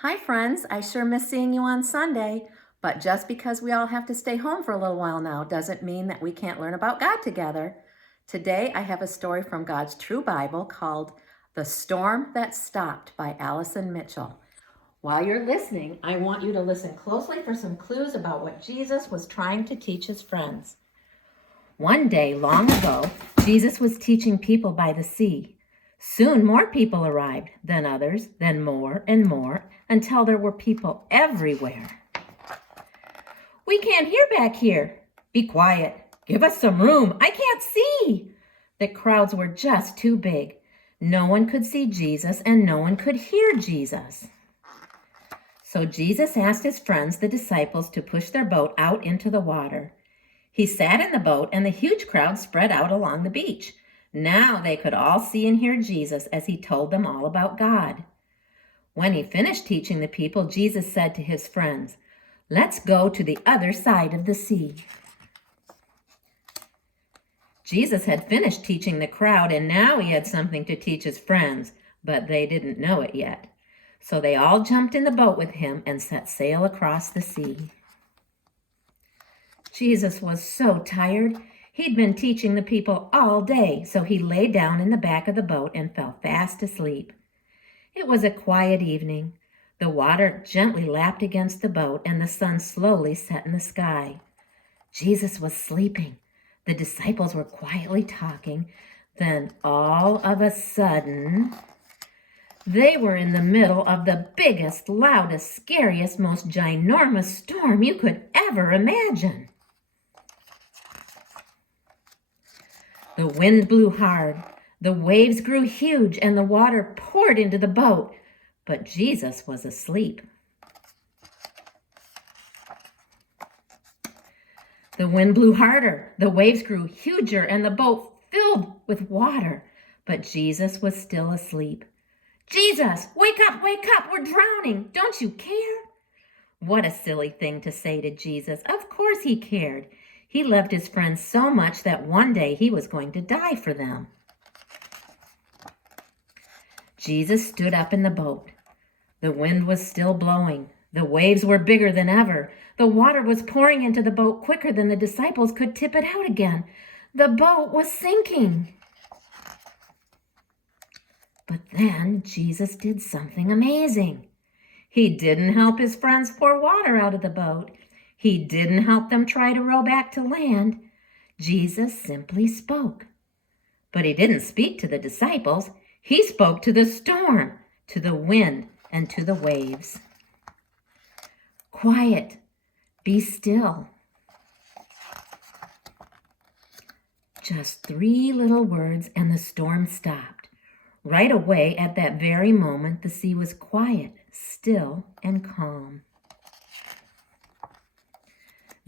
Hi friends, I sure miss seeing you on Sunday, but just because we all have to stay home for a little while now doesn't mean that we can't learn about God together. Today I have a story from God's true Bible called The Storm That Stopped by Allison Mitchell. While you're listening, I want you to listen closely for some clues about what Jesus was trying to teach his friends. One day long ago, Jesus was teaching people by the sea. Soon more people arrived, then others, then more and more, until there were people everywhere. "We can't hear back here." "Be quiet. Give us some room. I can't see." The crowds were just too big. No one could see Jesus and no one could hear Jesus. So Jesus asked his friends, the disciples, to push their boat out into the water. He sat in the boat and the huge crowd spread out along the beach. Now they could all see and hear Jesus as he told them all about God. When he finished teaching the people, Jesus said to his friends, "Let's go to the other side of the sea." Jesus had finished teaching the crowd, and now he had something to teach his friends, but they didn't know it yet. So they all jumped in the boat with him and set sail across the sea. Jesus was so tired. He'd been teaching the people all day, so he lay down in the back of the boat and fell fast asleep. It was a quiet evening. The water gently lapped against the boat, and the sun slowly set in the sky. Jesus was sleeping. The disciples were quietly talking. Then all of a sudden, they were in the middle of the biggest, loudest, scariest, most ginormous storm you could ever imagine. The wind blew hard, the waves grew huge, and the water poured into the boat, but Jesus was asleep. The wind blew harder, the waves grew huger, and the boat filled with water, but Jesus was still asleep. "Jesus, wake up, we're drowning, don't you care?" What a silly thing to say to Jesus. Of course he cared. He loved his friends so much that one day he was going to die for them. Jesus stood up in the boat. The wind was still blowing. The waves were bigger than ever. The water was pouring into the boat quicker than the disciples could tip it out again. The boat was sinking. But then Jesus did something amazing. He didn't help his friends pour water out of the boat. He didn't help them try to row back to land. Jesus simply spoke. But he didn't speak to the disciples. He spoke to the storm, to the wind, and to the waves. "Quiet, be still." Just 3 little words and the storm stopped. Right away, at that very moment, the sea was quiet, still, and calm.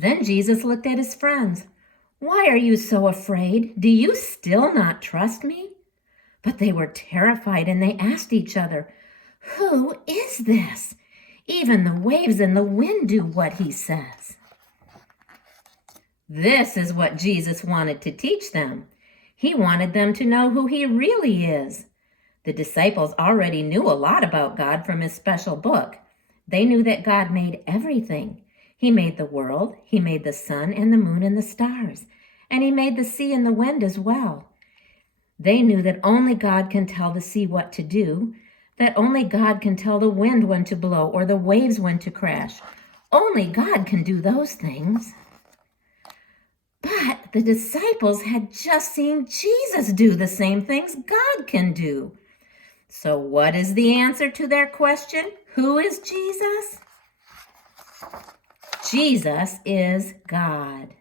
Then Jesus looked at his friends. "Why are you so afraid? Do you still not trust me?" But they were terrified and they asked each other, "Who is this? Even the waves and the wind do what he says." This is what Jesus wanted to teach them. He wanted them to know who he really is. The disciples already knew a lot about God from his special book. They knew that God made everything. He made the world, he made the sun and the moon and the stars, and he made the sea and the wind as well. They knew that only God can tell the sea what to do, that only God can tell the wind when to blow or the waves when to crash. Only God can do those things. But the disciples had just seen Jesus do the same things God can do. So what is the answer to their question? Who is Jesus? Jesus is God.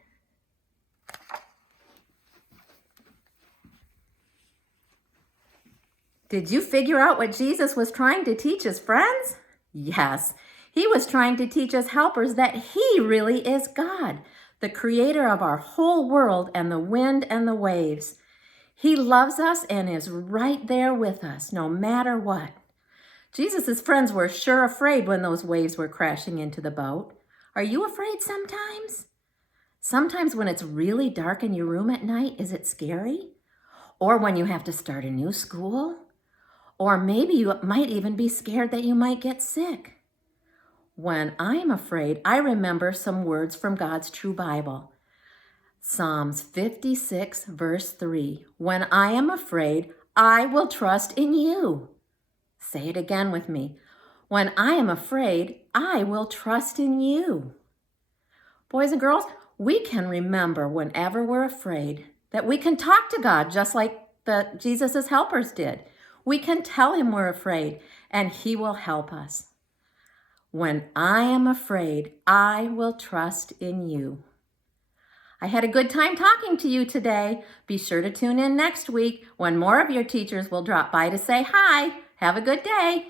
Did you figure out what Jesus was trying to teach his friends? Yes, he was trying to teach us helpers that he really is God, the creator of our whole world and the wind and the waves. He loves us and is right there with us, no matter what. Jesus' friends were sure afraid when those waves were crashing into the boat. Are you afraid sometimes? Sometimes when it's really dark in your room at night, is it scary? Or when you have to start a new school? Or maybe you might even be scared that you might get sick. When I am afraid, I remember some words from God's true Bible. Psalms 56, verse 3. When I am afraid, I will trust in you. Say it again with me. When I am afraid, I will trust in you. Boys and girls, we can remember whenever we're afraid that we can talk to God just like Jesus' helpers did. We can tell him we're afraid and he will help us. When I am afraid, I will trust in you. I had a good time talking to you today. Be sure to tune in next week when more of your teachers will drop by to say hi. Have a good day.